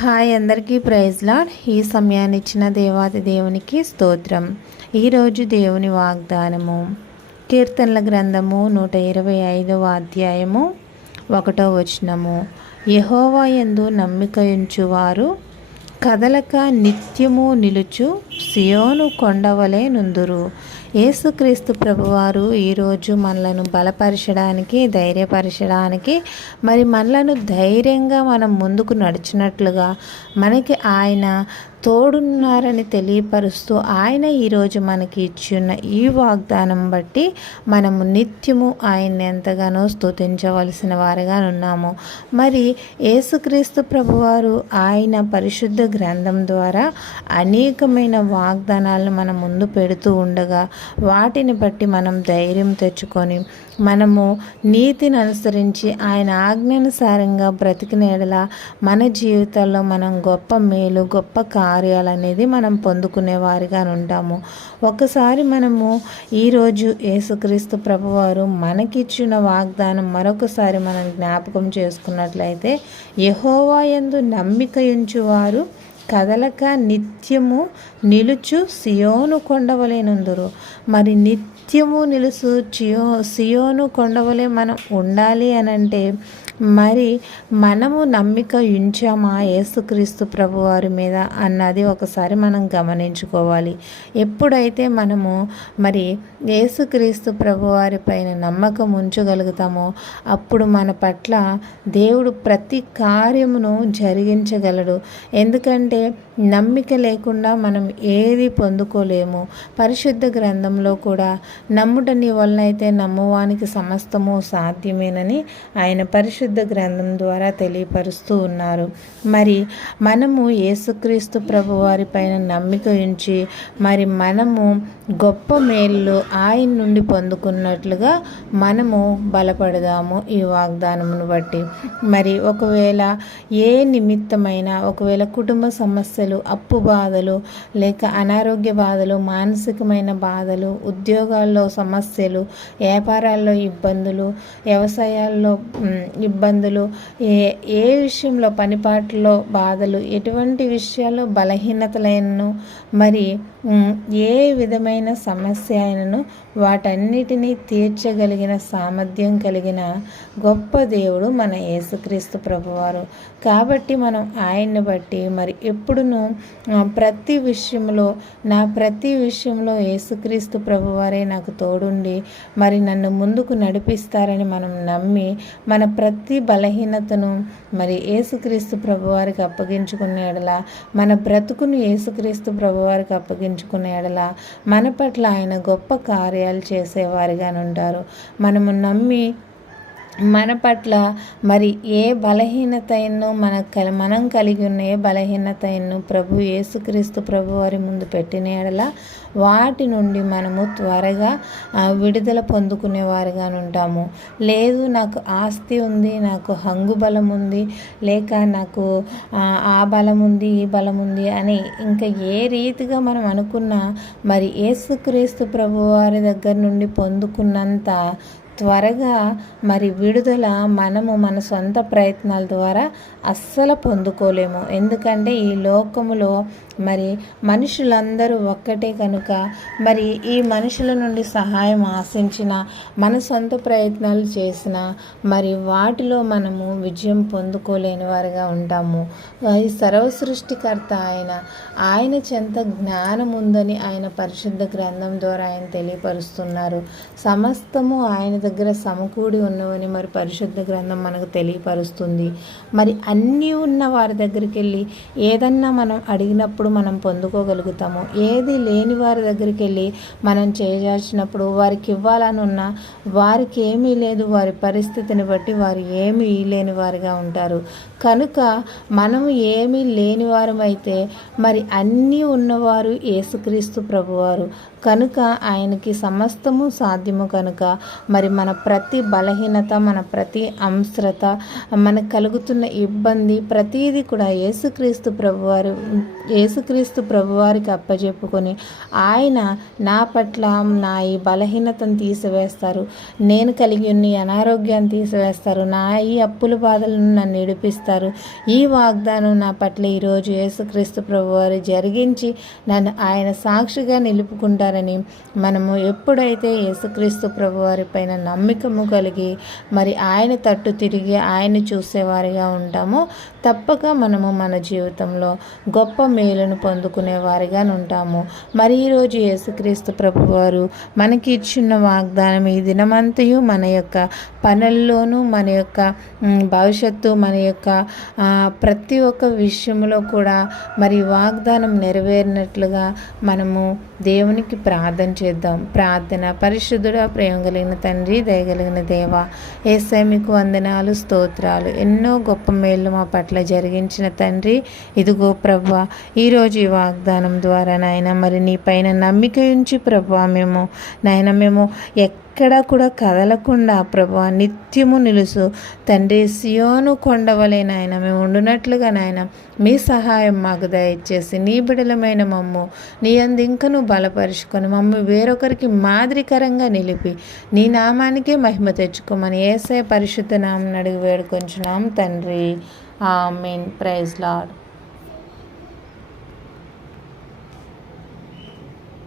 Hi అందరికీ praise lord. ఈ సమయాన్ని ఇచ్చిన దేవాది దేవునికి స్తోత్రం. ఈరోజు దేవుని వాగ్దానము. కీర్తనల గ్రంథము నూట ఇరవై ఐదవ అధ్యాయము ఒకటో వచనము. యహోవా ఎందు నమ్మిక ఉంచువారు కదలక నిత్యము నిలుచు సియోను కొండవలే నుందురు. యేసుక్రీస్తు ప్రభువారు ఈరోజు మనలను బలపరచడానికి ధైర్యపరచడానికి మరి మనలను ధైర్యంగా మనం ముందుకు నడిచినట్లుగా మనకి ఆయన తోడున్నారని తెలియపరుస్తూ ఆయన ఈరోజు మనకి ఇచ్చిన ఈ వాగ్దానం బట్టి మనము నిత్యము ఆయన్ని ఎంతగానో స్తుతించవలసిన వారుగా ఉన్నాము. మరి యేసుక్రీస్తు ప్రభువారు ఆయన పరిశుద్ధ గ్రంథం ద్వారా అనేకమైన వాగ్దానాలను మన ముందు పెడుతూ ఉండగా వాటిని బట్టి మనం ధైర్యం తెచ్చుకొని మనము నీతిని అనుసరించి ఆయన ఆజ్ఞానుసారంగా బ్రతికిన ఎడల మన జీవితాల్లో మనం గొప్ప మేలు గొప్ప కార్యాలు అనేది మనం పొందుకునే వారిగా ఉంటాము. ఒకసారి మనము ఈరోజు యేసుక్రీస్తు ప్రభువారు మనకిచ్చిన వాగ్దానం మరొకసారి మనం జ్ఞాపకం చేసుకున్నట్లయితే యహోవా ఎందు నమ్మిక ఉంచువారు కదలక నిత్యము నిలుచు సియోను కొండవలేనుందురు. మరి నిత్యము నిలుసు చియో సియోను కొండవలే మనం ఉండాలి అని అంటే మరి మనము నమ్మిక ఉంచామా యేసుక్రీస్తు ప్రభువారి మీద అన్నది ఒకసారి మనం గమనించుకోవాలి. ఎప్పుడైతే మనము మరి యేసుక్రీస్తు ప్రభువారి పైన నమ్మకం ఉంచగలుగుతామో అప్పుడు మన పట్ల దేవుడు ప్రతి కార్యమును జరిగించగలడు. ఎందుకంటే నమ్మిక లేకుండా మనం ఏది పొందుకోలేము. పరిశుద్ధ గ్రంథంలో కూడా నమ్ముట నీ వలన అయితే నమ్మువానికి సమస్తము సాధ్యమేనని ఆయన పరిశుద్ధ గ్రంథం ద్వారా తెలియపరుస్తూ ఉన్నారు. మరి మనము యేసుక్రీస్తు ప్రభు వారిపైన నమ్మిక ఉంచి మరి మనము గొప్ప మేలు ఆయన నుండి పొందుకున్నట్లుగా మనము బలపడదాము ఈ వాగ్దానమును బట్టి. మరి ఒకవేళ ఏ నిమిత్తమైన ఒకవేళ కుటుంబ సమస్యలు అప్పు బాధలు లేక అనారోగ్య బాధలు మానసికమైన బాధలు ఉద్యోగాల్లో సమస్యలు వ్యాపారాల్లో ఇబ్బందులు వ్యవసాయాల్లో ఇబ్బందులు ఏ ఏ విషయంలో పనిపాట్లో బాధలు ఎటువంటి విషయాల్లో బలహీనతలైనను మరి ఏ విధమైన సమస్య అయినను వాటన్నిటినీ తీర్చగలిగిన సామర్థ్యం కలిగిన గొప్ప దేవుడు మన యేసుక్రీస్తు ప్రభువారు. కాబట్టి మనం ఆయన్ని బట్టి మరి ఎప్పుడును ప్రతి విషయంలో నా ప్రతి విషయంలో యేసుక్రీస్తు ప్రభువారే నాకు తోడుండి మరి నన్ను ముందుకు నడిపిస్తారని మనం నమ్మి మన ప్రతి ప్రతి బలహీనతను మరి ఏసుక్రీస్తు ప్రభువారికి అప్పగించుకునే ఎడల మన బ్రతుకును ఏసుక్రీస్తు ప్రభువారికి అప్పగించుకునే ఎడల మన పట్ల ఆయన గొప్ప కార్యాలు చేసేవారిగా ఉంటారు మనము నమ్మి మన పట్ల మరి ఏ బలహీనత ఎన్నో మన కల మనం కలిగి ఉన్న ఏ బలహీనత ఎన్నో ప్రభు యేసుక్రీస్తు ప్రభు వారి ముందు పెట్టిన ఎడల వాటి నుండి మనము త్వరగా విడుదల పొందుకునే వారిగా ఉంటాము. లేదు నాకు ఆస్తి ఉంది నాకు హంగు బలం ఉంది లేక నాకు ఆ బలం ఉంది ఈ బలం ఉంది అని ఇంకా ఏ రీతిగా మనం అనుకున్నా మరి యేసుక్రీస్తు ప్రభు వారి దగ్గర నుండి పొందుకున్నంత త్వరగా మరి విడుదల మనము మన సొంత ప్రయత్నాల ద్వారా అస్సలు పొందుకోలేము. ఎందుకంటే ఈ లోకములో మరి మనుషులందరూ ఒక్కటే కనుక మరి ఈ మనుషుల నుండి సహాయం ఆశించిన మన సొంత ప్రయత్నాలు చేసిన మరి వాటిలో మనము విజయం పొందుకోలేని వారిగా ఉంటాము. ఈ సర్వసృష్టికర్త ఆయన ఆయన చెంత జ్ఞానం ఉందని ఆయన పరిశుద్ధ గ్రంథం ద్వారా ఆయన తెలియపరుస్తున్నారు. సమస్తము ఆయన దగ్గర సమకూడి ఉన్నవని మరి పరిశుద్ధ గ్రంథం మనకు తెలియపరుస్తుంది. మరి అన్నీ ఉన్న వారి దగ్గరికి వెళ్ళి ఏదన్నా మనం అడిగినప్పుడు మనం పొందుకోగలుగుతాము. ఏది లేని వారి దగ్గరికి వెళ్ళి మనం చేయాల్సినప్పుడు వారికి ఇవ్వాలని వారికి ఏమీ లేదు. వారి పరిస్థితిని బట్టి వారు ఏమీ లేని వారిగా ఉంటారు. కనుక మనం ఏమీ లేని వారమైతే మరి అన్నీ ఉన్నవారు యేసుక్రీస్తు ప్రభువారు. కనుక ఆయనకి సమస్తము సాధ్యము కనుక మరి మన ప్రతి బలహీనత మన ప్రతి అంశత మనకు కలుగుతున్న ఇబ్బంది ప్రతీది కూడా యేసుక్రీస్తు ప్రభువారు యేసుక్రీస్తు ప్రభువారికి అప్పచెప్పుకొని ఆయన నా పట్ల నా ఈ బలహీనతను తీసివేస్తారు. నేను కలిగి ఉన్న అనారోగ్యాన్ని తీసివేస్తారు. నా ఈ అప్పుల బాధలను నన్ను నిడిపిస్తారు ఈ వాగ్దానం నా పట్ల ఈరోజు యేసుక్రీస్తు ప్రభువారు జరిగించి నన్ను ఆయన సాక్షిగా నిలుపుకుంటారని మనము ఎప్పుడైతే యేసుక్రీస్తు ప్రభువారి పైన నమ్మకము కలిగి మరి ఆయన తట్టు తిరిగి ఆయన చూసేవారిగా ఉంటామో. తప్పక మనము మన జీవితంలో గొప్ప మేలును పొందుకునే వారిగా ఉంటాము. మరి ఈరోజు యేసుక్రీస్తు ప్రభువారు మనకి ఇచ్చిన వాగ్దానం ఈ దినమంతయు మన యొక్క పనుల్లోనూ మన యొక్క భవిష్యత్తు మన యొక్క ప్రతి ఒక్క విషయంలో కూడా మరి వాగ్దానం నెరవేరినట్లుగా మనము దేవునికి ప్రార్థన చేద్దాం. ప్రార్థన పరిశుద్ధుడా ప్రేమ కలిగిన తండ్రి దయగలిగిన దేవ ఏసై మీకు వందనాలు స్తోత్రాలు. ఎన్నో గొప్ప మేళ్ళు మా పట్ల జరిగించిన తండ్రి. ఇదిగో ప్రభా ఈరోజు ఈ వాగ్దానం ద్వారా నాయన మరి నీ పైన నమ్మిక ఉంచి ప్రభా మేము నాయన మేము ఎక్కడా కూడా కదలకుండా ప్రభా నిత్యము నిలుసు తండ్రి సియోను కొండవలే నాయన మేము ఉండునట్లుగా నాయన మీ సహాయం మాకు దయచేసి నీ బిడలమైన మమ్ము నీ అందు ఇంకను బలపరుచుకొని మమ్మీ వేరొకరికి మాదిరికరంగా నిలిపి నీ నామానికే మహిమ తెచ్చుకోమని ఏసే పరిశుద్ధ నామం అడిగి వేడుకొంచున్నాం తండ్రి. ఆమెన్. Praise lord